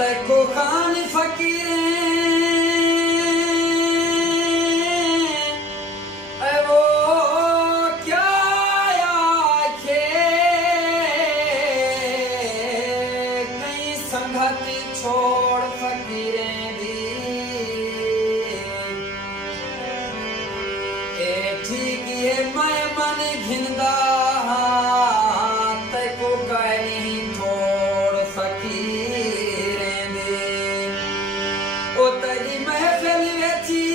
तको खान फकीर वो क्या आखे कहीं संगति छोड़ फकीरें दी ए ठीक है मैं मन घिंदा तको कहीं छोड़ फकीरें दी ओ तेरी महफिल वेची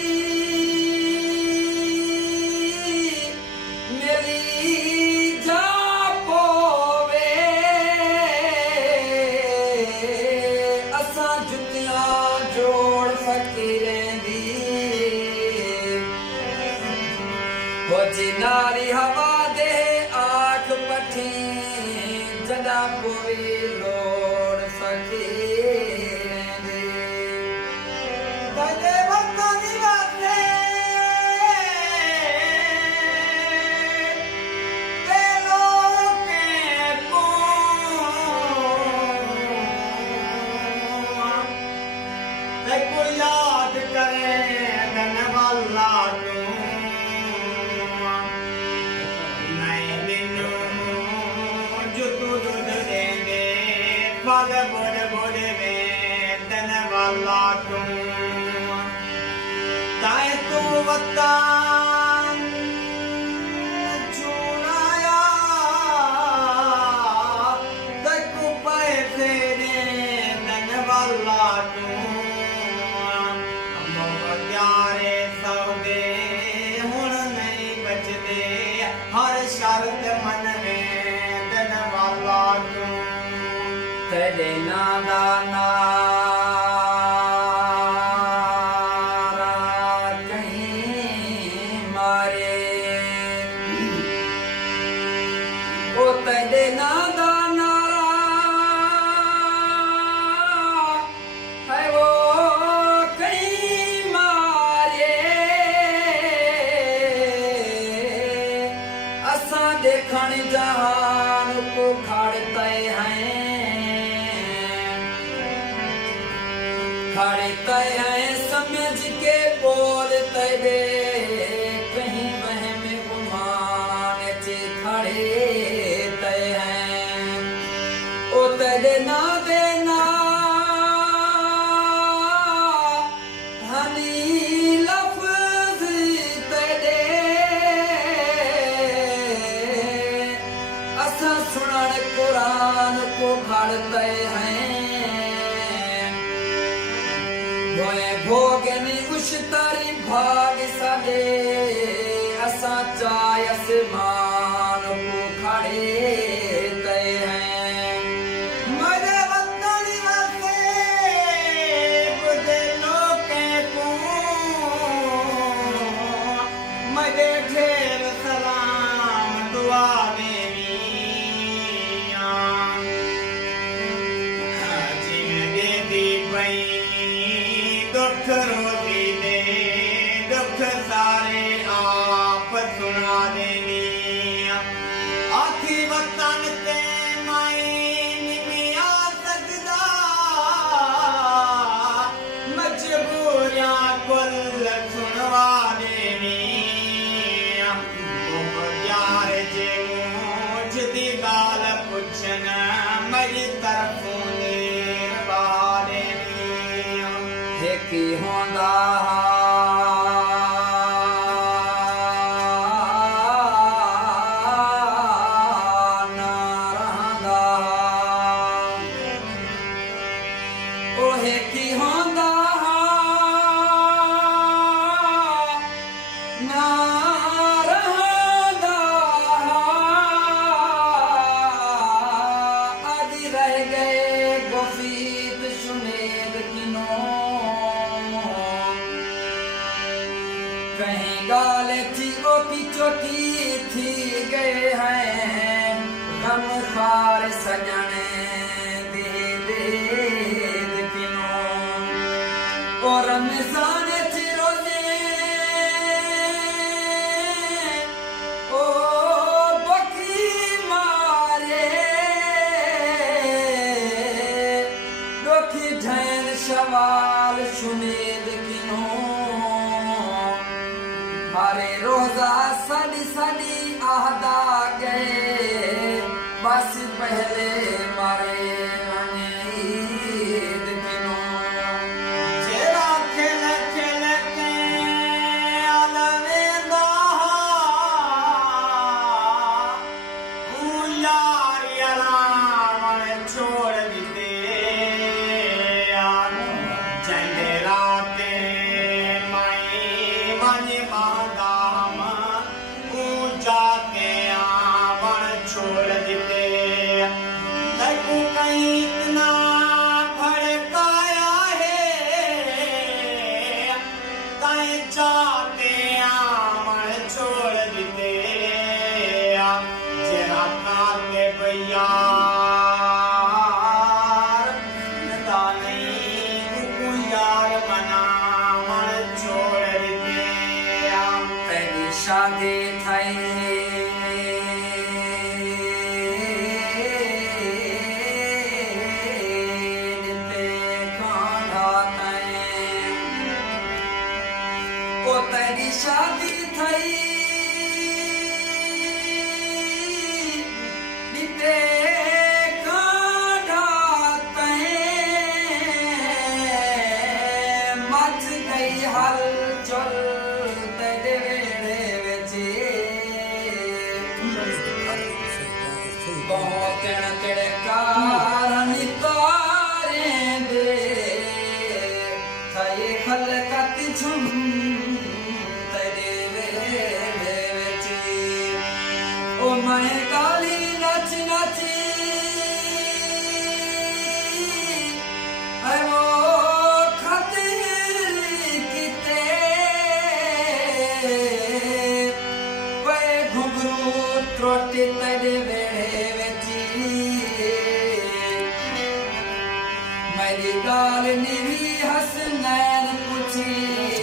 मेरी जा पोवे असा जुतियां जोड़ फकीरें दी हो जिनारी हवा दे आँख पठी जदा पोवे लोड़ फकीरें दी तजे वक्तानी बाते ते लोके को ते को याद करे धन वाला तू नहीं निन्नू जो तू दूध देंगे पग बुड़ बुड़ में धन वाला तू ताए तू वतन चुनाया तकु पाए तेरे धन वाला तू प्यारे सौदे हुण नहीं बचदे हर शर्त मन में धन वाला तू तेरे नादा नारा कहीं मारे ओ तेरे नादा नारा है वो कहीं मारे असा देखण जहान को खड़ते हैं खड़ते हैं समझ के बोलते दे कहीं वहम गुमान चे खड़े हैं ओ तेरे ना देना हनी लफ्ज तेरे असा सुनन कुरान को खड़ते हैं भोए भोगन उश्तारी भाग साडे असा चाय आसमान को खड़े हैं मरे वतनी वासे बुझे लोके को मरे ढेर सलाम दुआ देवी जिंदगी दी पई दुख रोजी दे दुख सारे आप सुना देनी आखी वतन ते मैं नहीं आ सकदा मजबूरियां कुल सुनवा देनी यार जे मुझ दी गाल पुछन मेरी तरफों निर्वा देनी हे की होंदा ना रहंदा ओ हे की होंदा ना रहंदा आदि रह गए गुफीत शुनेद किनो कहीं गाल थी ओ की चोटी थी गए हैं गम खार सजन दे दे किनो और रमजान थी रोजे ओ बकरी मारे दुख की ढैन सवाल सुनेद किनो मारे रोजा सदी सदी आहदा गए बस पहले मारे ईद किनो जेरा खेल खेल के आलवे यार याराम छोड़ दीते चंदे राते माई मानी मादाम जाके आवन छोड़ दीते तू कहीं इतना भड़काया है कहीं जाके आवन छोड़ दीते जरा खाते भैया यार बनावन छोड़ दीते तेरी शादी थई तेरी शादी थई बीते काढ़ा मच गई हलचल तेरे वेड़े बहुत तेरे कारण तारे दे थई खलकत झुम मैं काली नच नची है वो खतिर किते वे घुंघरू त्रोटी तेरे वेड़े वेची मेरी गाल निवी हसनैन पूछी